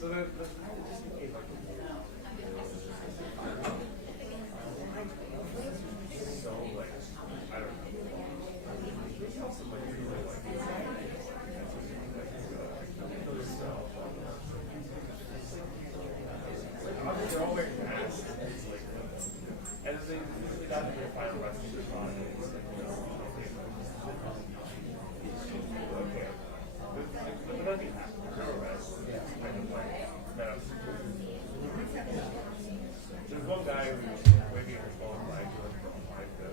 So then, just in case, like, so like, I don't know. Some like really like, they're all wearing masks. And then they usually got their final rescue responders. Okay. But nothing happened. No arrest. Kind of like, no. There's one guy who was waving his phone like the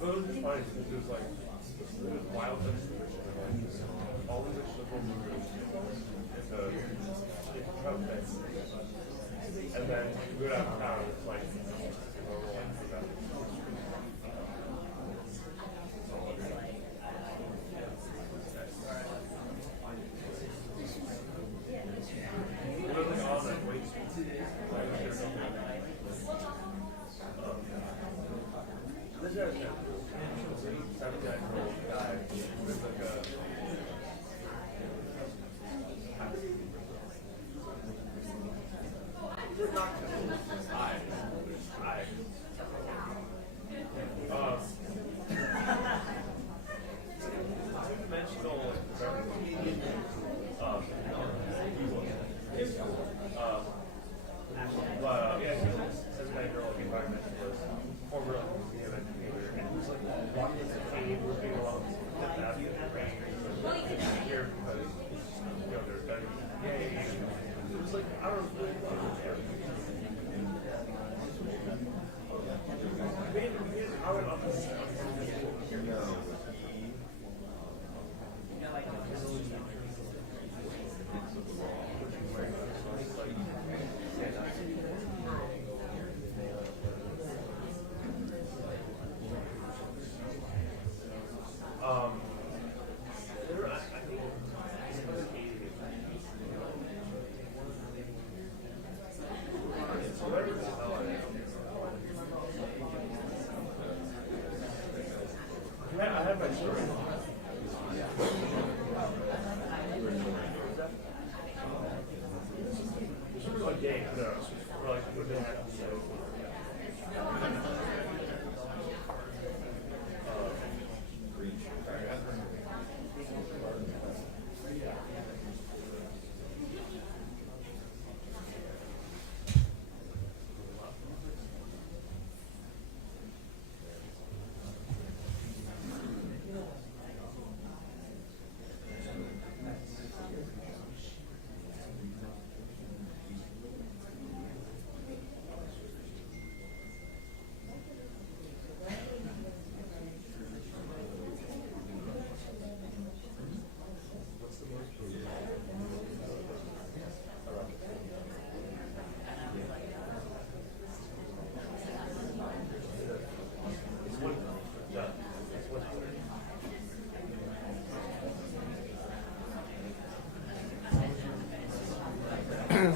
but it was just funny because it was like, it was wild situation. All of this little movement in the Trump thing. And then you go downtown, it's like,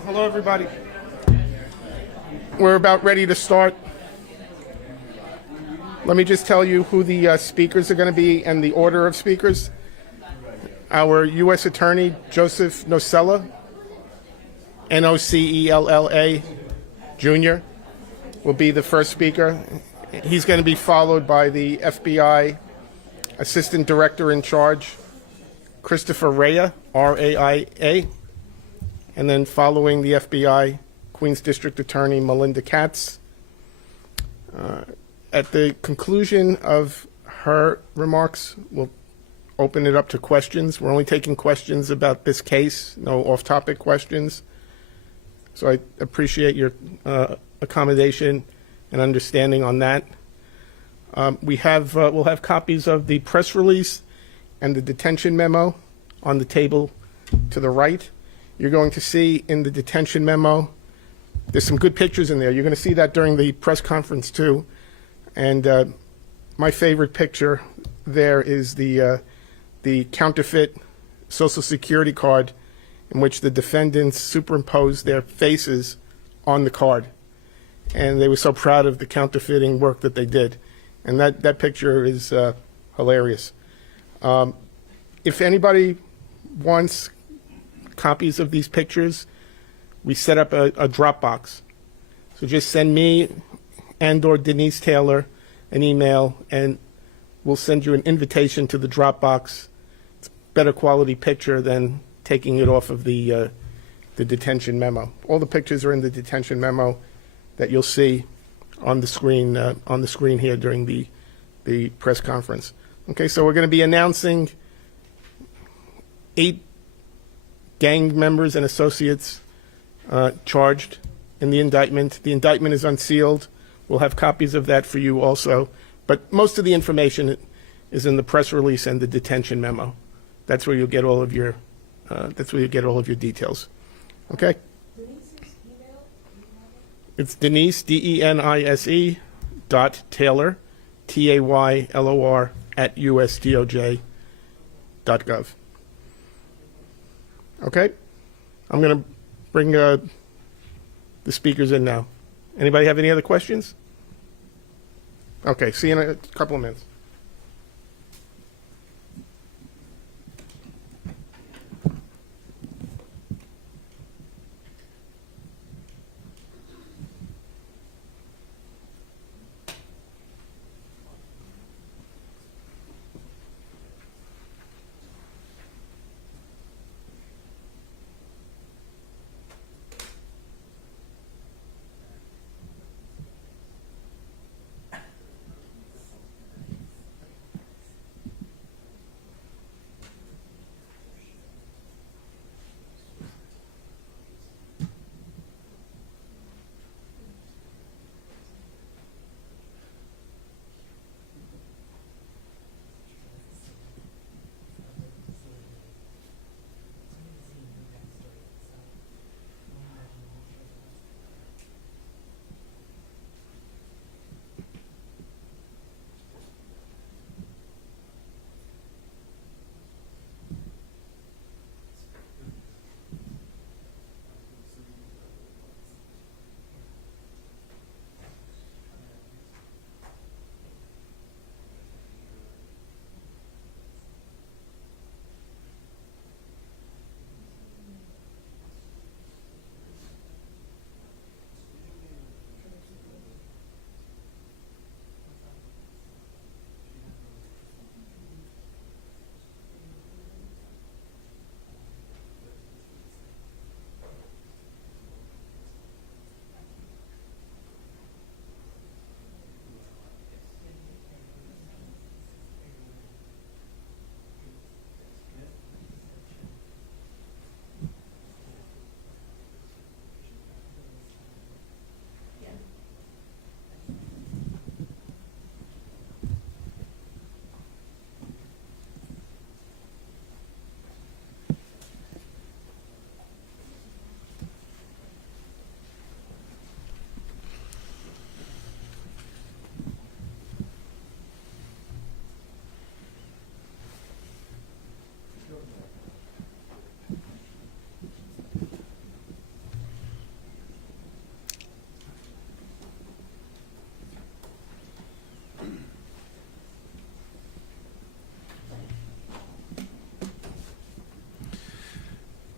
Hello, everybody. We're about ready to start. Let me just tell you who the speakers are going to be and the order of speakers. Our U.S. Attorney, Joseph Nocella, Nocella Jr., will be the first speaker. He's going to be followed by the FBI Assistant Director in Charge, Christopher Rea, R-A-I-A. And then following the FBI, Queens District Attorney Melinda Katz. At the conclusion of her remarks, we'll open it up to questions. We're only taking questions about this case, no off-topic questions. So I appreciate your accommodation and understanding on that. We'll have copies of the press release and the detention memo on the table to the right. You're going to see in the detention memo, there's some good pictures in there. You're going to see that during the press conference too. And my favorite picture there is the counterfeit Social Security card in which the defendants superimposed their faces on the card. And they were so proud of the counterfeiting work that they did. And that picture is hilarious. If anybody wants copies of these pictures, we set up a Dropbox. So just send me and/or Denise Taylor an email, and we'll send you an invitation to the Dropbox. It's a better quality picture than taking it off of the detention memo. All the pictures are in the detention memo that you'll see on the screen here during the press conference. Okay, so we're going to be announcing 8 gang members and associates charged in the indictment. The indictment is unsealed. We'll have copies of that for you also. But most of the information is in the press release and the detention memo. That's where you'll get all of your details. Okay? Denise's email? It's Denise, DENISE, .Taylor, TAYLOR, @USDOJ.gov. Okay? I'm going to bring the speakers in now. Anybody have any other questions? Okay, see you in a couple of minutes.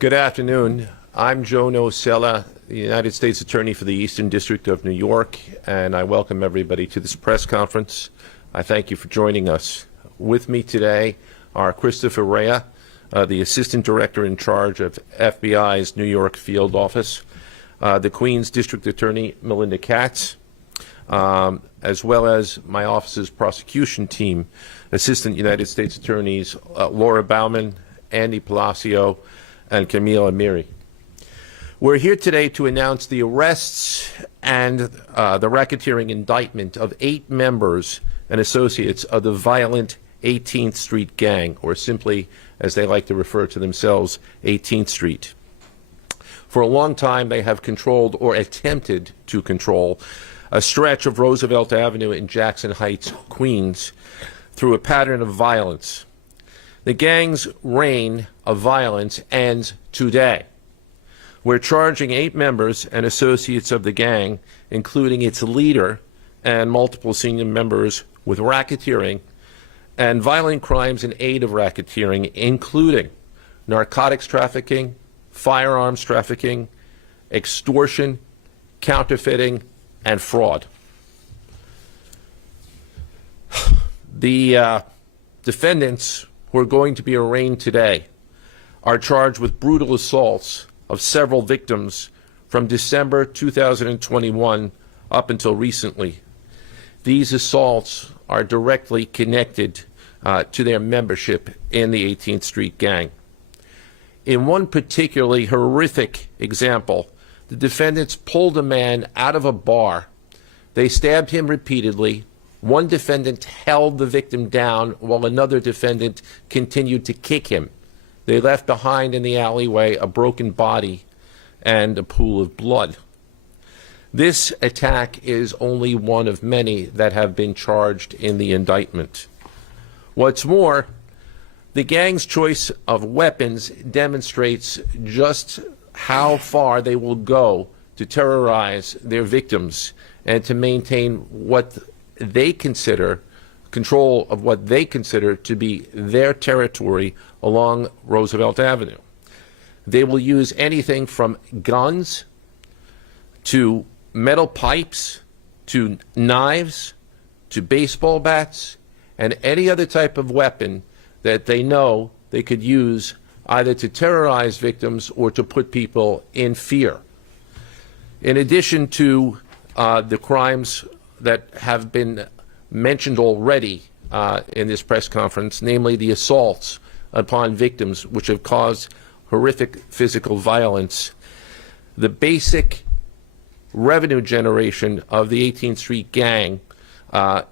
Good afternoon. I'm Joe Nocella, the United States Attorney for the Eastern District of New York, and I welcome everybody to this press conference. I thank you for joining us. With me today are Christopher Rea, the Assistant Director in charge of FBI's New York Field Office, the Queens District Attorney, Melinda Katz, as well as my office's prosecution team, Assistant United States Attorneys Laura Bauman, Andy Palacio, and Camille Amiri. We're here today to announce the arrests and the racketeering indictment of 8 members and associates of the violent 18th Street Gang, or simply, as they like to refer to themselves, 18th Street. For a long time, they have controlled or attempted to control a stretch of Roosevelt Avenue in Jackson Heights, Queens, through a pattern of violence. The gang's reign of violence ends today. We're charging 8 members and associates of the gang, including its leader and multiple senior members with racketeering and violent crimes in aid of racketeering, including narcotics trafficking, firearms trafficking, extortion, counterfeiting, and fraud. The defendants who are going to be arraigned today are charged with brutal assaults of several victims from December 2021 up until recently. These assaults are directly connected to their membership in the 18th Street Gang. In one particularly horrific example, the defendants pulled a man out of a bar. They stabbed him repeatedly. One defendant held the victim down while another defendant continued to kick him. They left behind in the alleyway a broken body and a pool of blood. This attack is only one of many that have been charged in the indictment. What's more, the gang's choice of weapons demonstrates just how far they will go to terrorize their victims and to maintain what they consider control of what they consider to be their territory along Roosevelt Avenue. They will use anything from guns to metal pipes to knives to baseball bats and any other type of weapon that they know they could use either to terrorize victims or to put people in fear. In addition to the crimes that have been mentioned already in this press conference, namely the assaults upon victims which have caused horrific physical violence, the basic revenue generation of the 18th Street Gang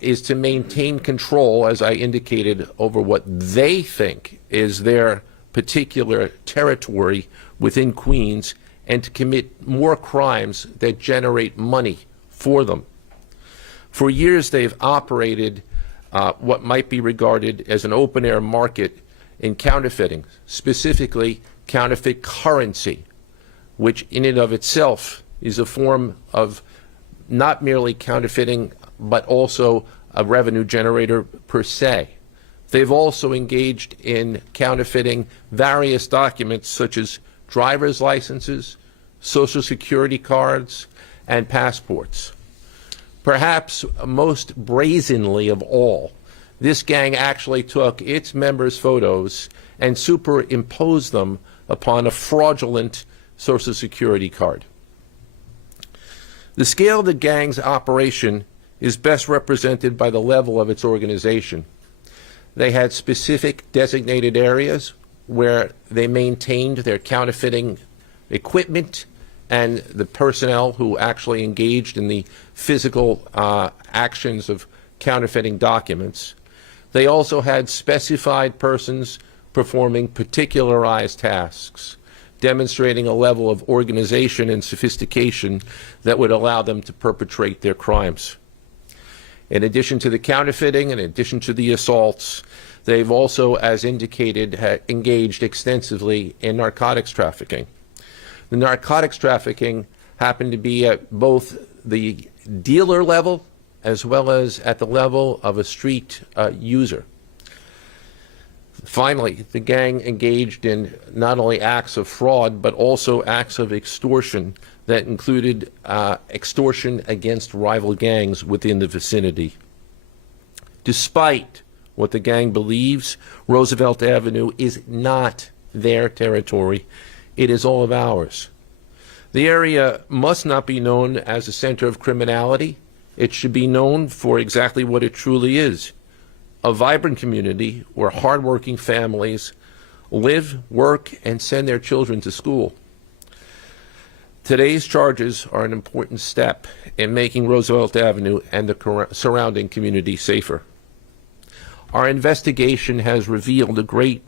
is to maintain control, as I indicated, over what they think is their particular territory within Queens and to commit more crimes that generate money for them. For years, they've operated what might be regarded as an open-air market in counterfeiting, specifically counterfeit currency, which in and of itself is a form of not merely counterfeiting, but also a revenue generator per se. They've also engaged in counterfeiting various documents such as driver's licenses, social security cards, and passports. Perhaps most brazenly of all, this gang actually took its members' photos and superimposed them upon a fraudulent social security card. The scale of the gang's operation is best represented by the level of its organization. They had specific designated areas where they maintained their counterfeiting equipment and the personnel who actually engaged in the physical actions of counterfeiting documents. They also had specified persons performing particularized tasks, demonstrating a level of organization and sophistication that would allow them to perpetrate their crimes. In addition to the counterfeiting, in addition to the assaults, they've also, as indicated, engaged extensively in narcotics trafficking. The narcotics trafficking happened to be at both the dealer level as well as at the level of a street user. Finally, the gang engaged in not only acts of fraud, but also acts of extortion that included extortion against rival gangs within the vicinity. Despite what the gang believes, Roosevelt Avenue is not their territory. It is all of ours. The area must not be known as a center of criminality. It should be known for exactly what it truly is: a vibrant community where hardworking families live, work, and send their children to school. Today's charges are an important step in making Roosevelt Avenue and the surrounding community safer. Our investigation has revealed a great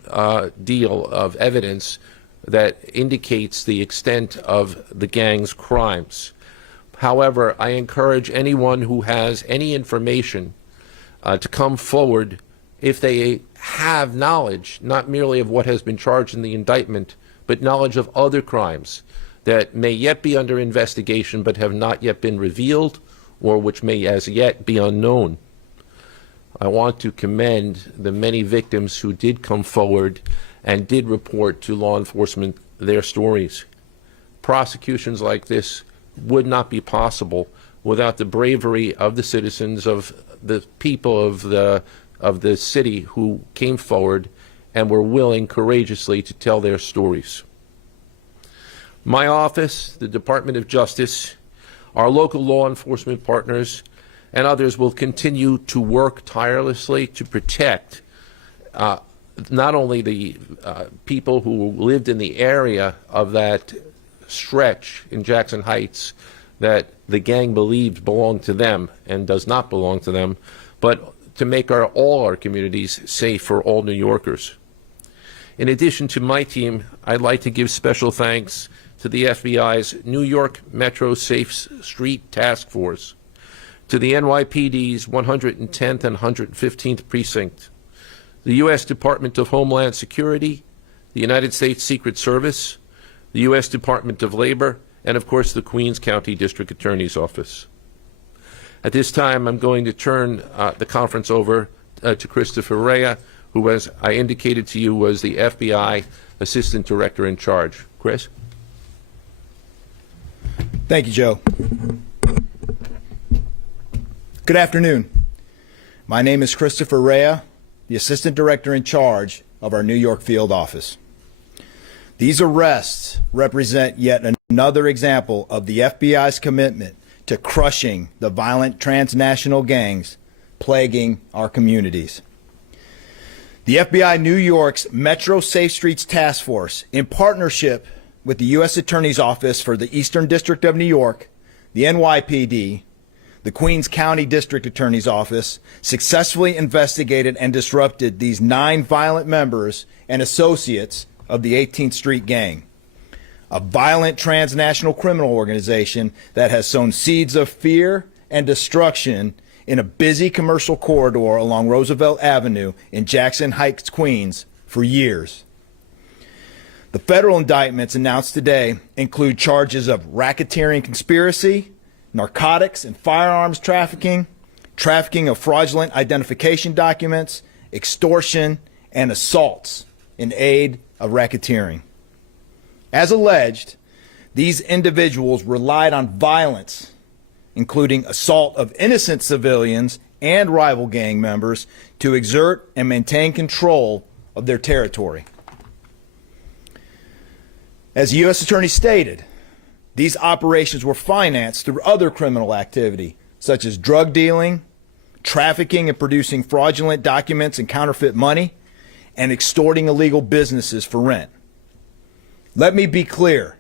deal of evidence that indicates the extent of the gang's crimes. However, I encourage anyone who has any information to come forward if they have knowledge, not merely of what has been charged in the indictment, but knowledge of other crimes that may yet be under investigation but have not yet been revealed, or which may as yet be unknown. I want to commend the many victims who did come forward and did report to law enforcement their stories. Prosecutions like this would not be possible without the bravery of the citizens, of the people of the city who came forward and were willing courageously to tell their stories. My office, the Department of Justice, our local law enforcement partners, and others will continue to work tirelessly to protect not only the people who lived in the area of that stretch in Jackson Heights that the gang believed belonged to them and does not belong to them, but to make all our communities safe for all New Yorkers. In addition to my team, I'd like to give special thanks to the FBI's New York Metro Safe Street Task Force, to the NYPD's 110th and 115th Precinct, the U.S. Department of Homeland Security, the United States Secret Service, the U.S. Department of Labor, and of course the Queens County District Attorney's Office. At this time, I'm going to turn the conference over to Christopher Rea, who, as I indicated to you, was the FBI Assistant Director in charge. Chris? Thank you, Joe. Good afternoon. My name is Christopher Rea, the Assistant Director in charge of our New York field office. These arrests represent yet another example of the FBI's commitment to crushing the violent transnational gangs plaguing our communities. The FBI New York's Metro Safe Streets Task Force, in partnership with the U.S. Attorney's Office for the Eastern District of New York, the NYPD, the Queens County District Attorney's Office, successfully investigated and disrupted these 9 violent members and associates of the 18th Street Gang, a violent transnational criminal organization that has sown seeds of fear and destruction in a busy commercial corridor along Roosevelt Avenue in Jackson Heights, Queens, for years. The federal indictments announced today include charges of racketeering conspiracy, narcotics and firearms trafficking, trafficking of fraudulent identification documents, extortion, and assaults in aid of racketeering. As alleged, these individuals relied on violence, including assault of innocent civilians and rival gang members, to exert and maintain control of their territory. As the U.S. Attorney stated, these operations were financed through other criminal activity, such as drug dealing, trafficking and producing fraudulent documents and counterfeit money, and extorting illegal businesses for rent. Let me be clear.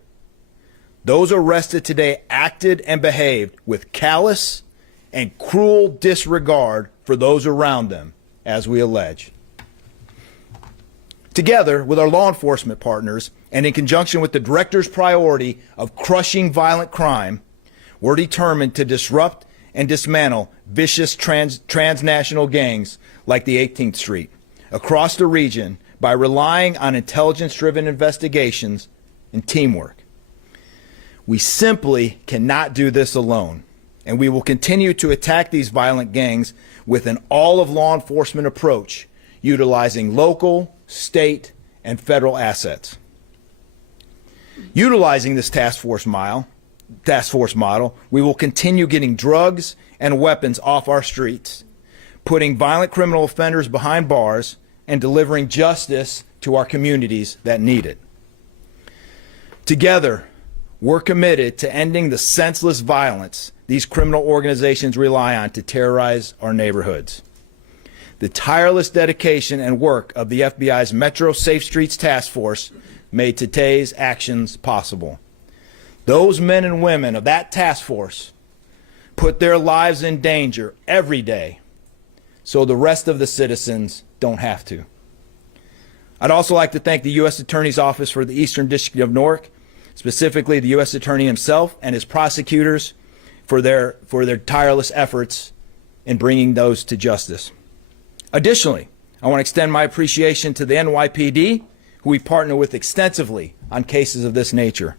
Those arrested today acted and behaved with callous and cruel disregard for those around them, as we allege. Together with our law enforcement partners, and in conjunction with the director's priority of crushing violent crime, we're determined to disrupt and dismantle vicious transnational gangs like the 18th Street across the region by relying on intelligence-driven investigations and teamwork. We simply cannot do this alone, and we will continue to attack these violent gangs with an all-of-law enforcement approach, utilizing local, state, and federal assets. Utilizing this task force model, we will continue getting drugs and weapons off our streets, putting violent criminal offenders behind bars, and delivering justice to our communities that need it. Together, we're committed to ending the senseless violence these criminal organizations rely on to terrorize our neighborhoods. The tireless dedication and work of the FBI's Metro Safe Streets Task Force made today's actions possible. Those men and women of that task force put their lives in danger every day so the rest of the citizens don't have to. I'd also like to thank the U.S. Attorney's Office for the Eastern District of Newark, specifically the U.S. Attorney himself and his prosecutors for their tireless efforts in bringing those to justice. Additionally, I want to extend my appreciation to the NYPD, who we partner with extensively on cases of this nature.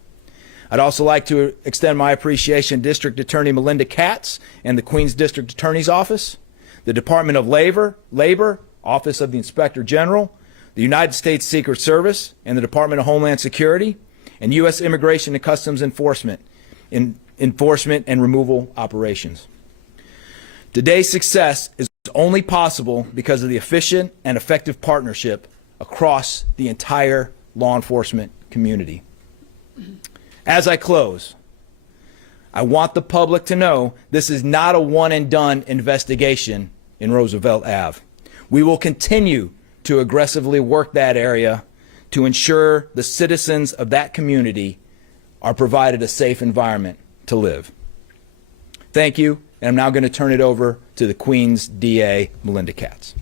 I'd also like to extend my appreciation to District Attorney Melinda Katz and the Queens District Attorney's Office, the Department of Labor, Office of the Inspector General, the United States Secret Service, and the Department of Homeland Security, and U.S. Immigration and Customs Enforcement in enforcement and removal operations. Today's success is only possible because of the efficient and effective partnership across the entire law enforcement community. As I close, I want the public to know this is not a one-and-done investigation in Roosevelt Ave. We will continue to aggressively work that area to ensure the citizens of that community are provided a safe environment to live. Thank you, and I'm now going to turn it over to the Queens DA, Melinda Katz.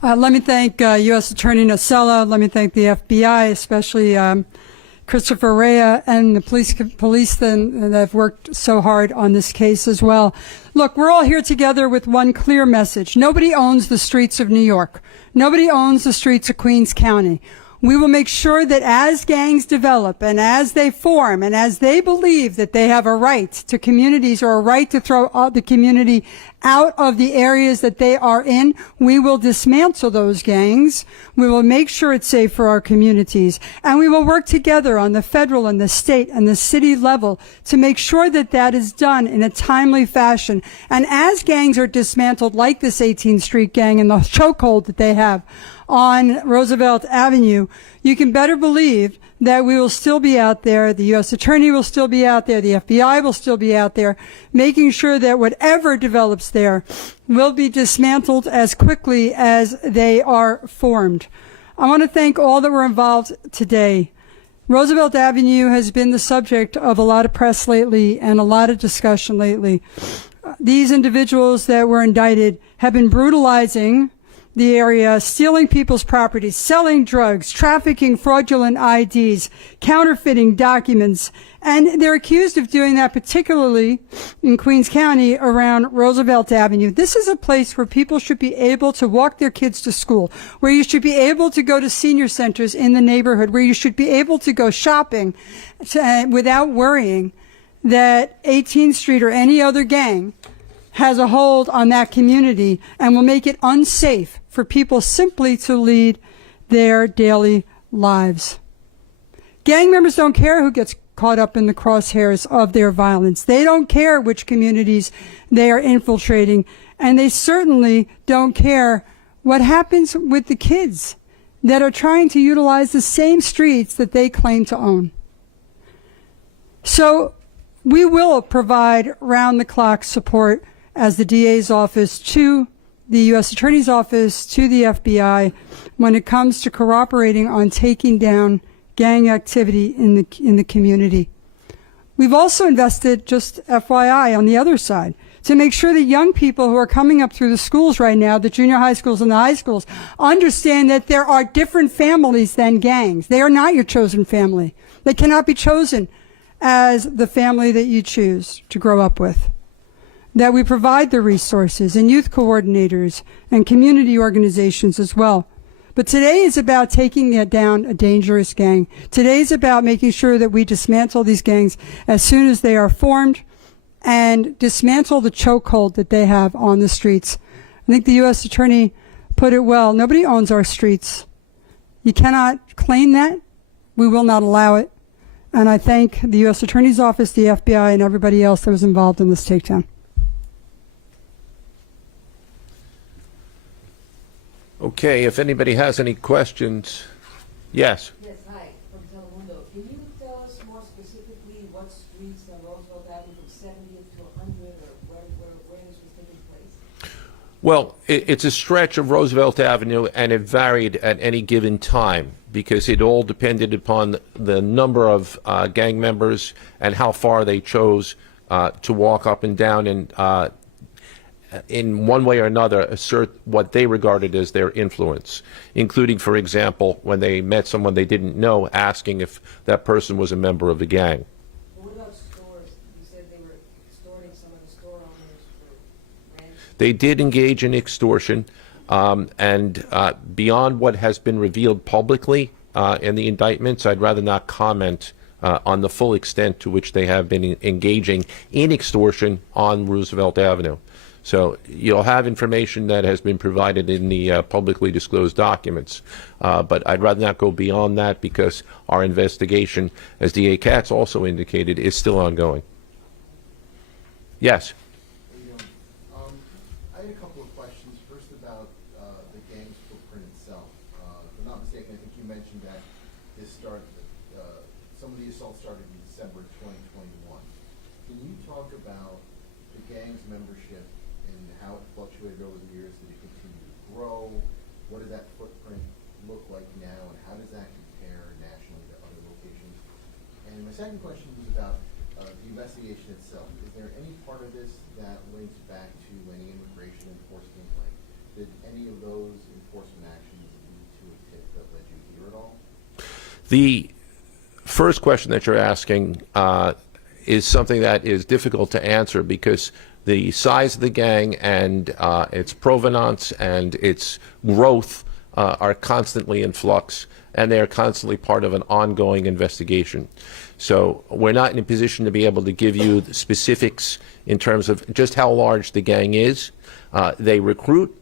Let me thank U.S. Attorney Nocella. Let me thank the FBI, especially Christopher Rea and the police that have worked so hard on this case as well. Look, we're all here together with one clear message. Nobody owns the streets of New York. Nobody owns the streets of Queens County. We will make sure that as gangs develop and as they form and as they believe that they have a right to communities or a right to throw the community out of the areas that they are in, we will dismantle those gangs. We will make sure it's safe for our communities. And we will work together on the federal and the state and the city level to make sure that that is done in a timely fashion. And as gangs are dismantled, like this 18th Street gang and the chokehold that they have on Roosevelt Avenue, you can better believe that we will still be out there, the U.S. Attorney will still be out there, the FBI will still be out there, making sure that whatever develops there will be dismantled as quickly as they are formed. I want to thank all that were involved today. Roosevelt Avenue has been the subject of a lot of press lately and a lot of discussion lately. These individuals that were indicted have been brutalizing the area, stealing people's property, selling drugs, trafficking fraudulent IDs, counterfeiting documents, and they're accused of doing that particularly in Queens County around Roosevelt Avenue. This is a place where people should be able to walk their kids to school, where you should be able to go to senior centers in the neighborhood, where you should be able to go shopping without worrying that 18th Street or any other gang has a hold on that community and will make it unsafe for people simply to lead their daily lives. Gang members don't care who gets caught up in the crosshairs of their violence. They don't care which communities they are infiltrating, and they certainly don't care what happens with the kids that are trying to utilize the same streets that they claim to own. So we will provide round-the-clock support as the DA's office to the U.S. Attorney's Office, to the FBI, when it comes to cooperating on taking down gang activity in the community. We've also invested, just FYI, on the other side, to make sure that young people who are coming up through the schools right now, the junior high schools and the high schools, understand that there are different families than gangs. They are not your chosen family. They cannot be chosen as the family that you choose to grow up with. That we provide the resources and youth coordinators and community organizations as well. But today is about taking down a dangerous gang. Today is about making sure that we dismantle these gangs as soon as they are formed and dismantle the chokehold that they have on the streets. I think the U.S. Attorney put it well. Nobody owns our streets. You cannot claim that. We will not allow it. And I thank the U.S. Attorney's Office, the FBI, and everybody else that was involved in this takedown. Okay, if anybody has any questions, yes. Yes, hi, from Telemundo. Can you tell us more specifically what streets on Roosevelt Avenue from 70th to 100, or where this was taking place? Well, it's a stretch of Roosevelt Avenue, and it varied at any given time because it all depended upon the number of gang members and how far they chose to walk up and down and in one way or another assert what they regarded as their influence, including, for example, when they met someone they didn't know, asking if that person was a member of the gang. What about stores? You said they were extorting some of the store owners for rent. They did engage in extortion, and beyond what has been revealed publicly, in the indictments. I'd rather not comment on the full extent to which they have been engaging in extortion on Roosevelt Avenue. So you'll have information that has been provided in the publicly disclosed documents, but I'd rather not go beyond that because our investigation, as DA Katz also indicated, is still ongoing. Yes. I had a couple of questions. First about the gang's footprint itself. If I'm not mistaken, I think you mentioned that this started, some of the assaults started in December 2021. Can you talk about the gang's membership and how it fluctuated over the years? Did it continue to grow? What does that footprint look like now, and how does that compare nationally to other locations? And my second question was about the investigation itself. Is there any part of this that links back to any immigration enforcement? Like, did any of those enforcement actions lead to a tip that led you here at all? The first question that you're asking is something that is difficult to answer because the size of the gang and its provenance and its growth are constantly in flux, and they are constantly part of an ongoing investigation. So we're not in a position to be able to give you the specifics in terms of just how large the gang is. They recruit,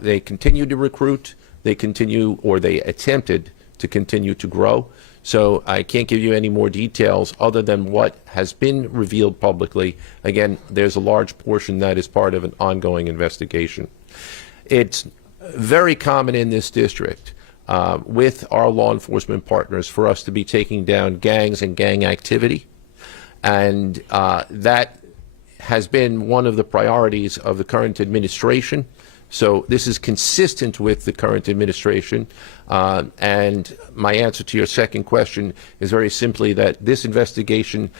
they continue to recruit, they continue, or they attempted to continue to grow. So I can't give you any more details other than what has been revealed publicly. Again, there's a large portion that is part of an ongoing investigation. It's very common in this district with our law enforcement partners for us to be taking down gangs and gang activity. And that has been one of the priorities of the current administration. So this is consistent with the current administration. And my answer to your second question is very simply that this investigation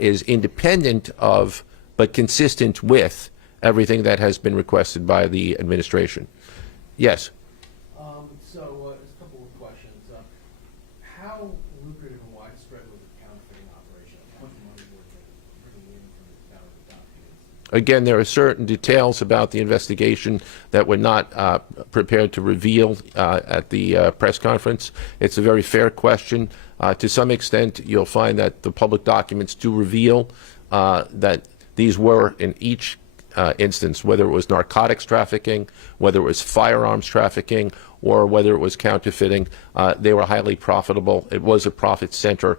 is independent of, but consistent with, everything that has been requested by the administration. Yes? There's a couple of questions. How lucrative and widespread was the counterfeiting operation? How much money were they bringing in from the counterfeit documents? Again, there are certain details about the investigation that we're not prepared to reveal at the press conference. It's a very fair question. To some extent, you'll find that the public documents do reveal that these were, in each instance, whether it was narcotics trafficking, whether it was firearms trafficking, or whether it was counterfeiting, they were highly profitable. It was a profit center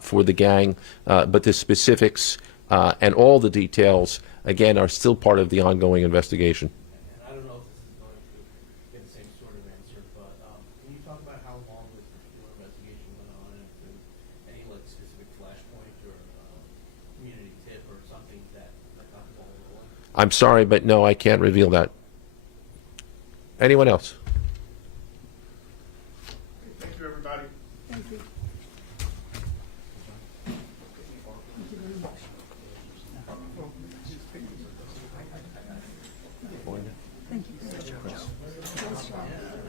for the gang, but the specifics and all the details, again, are still part of the ongoing investigation. And I don't know if this is going to get the same sort of answer, but can you talk about how long this particular investigation went on, and if there was any specific flashpoint or community tip or something that got the ball rolling? I'm sorry, but no, I can't reveal that. Anyone else? Thank you, everybody. Thank you.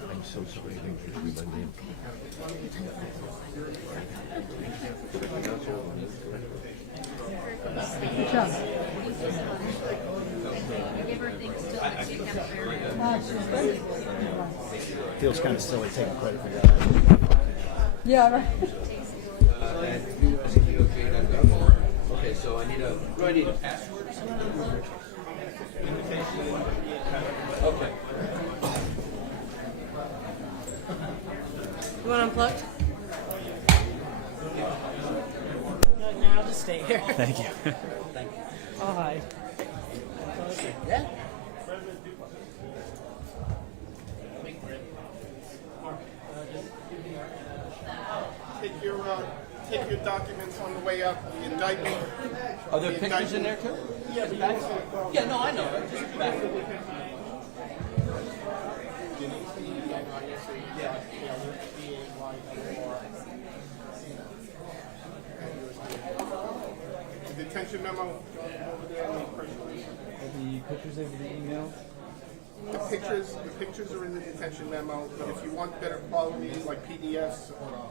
I'm so sorry. Good job. Feels kind of silly taking credit for that. Yeah, right. Okay, so I need do I need a password or something? Okay. You want unplugged? No, I'll just stay here. Thank you. Oh, hi. Yeah. Take your documents on the way up, the indictment. Are there pictures in there too? Yeah, yeah, no, I know. Just back. The detention memo over there. The pictures over the email? The pictures are in the detention memo, but if you want better quality, like PDFs or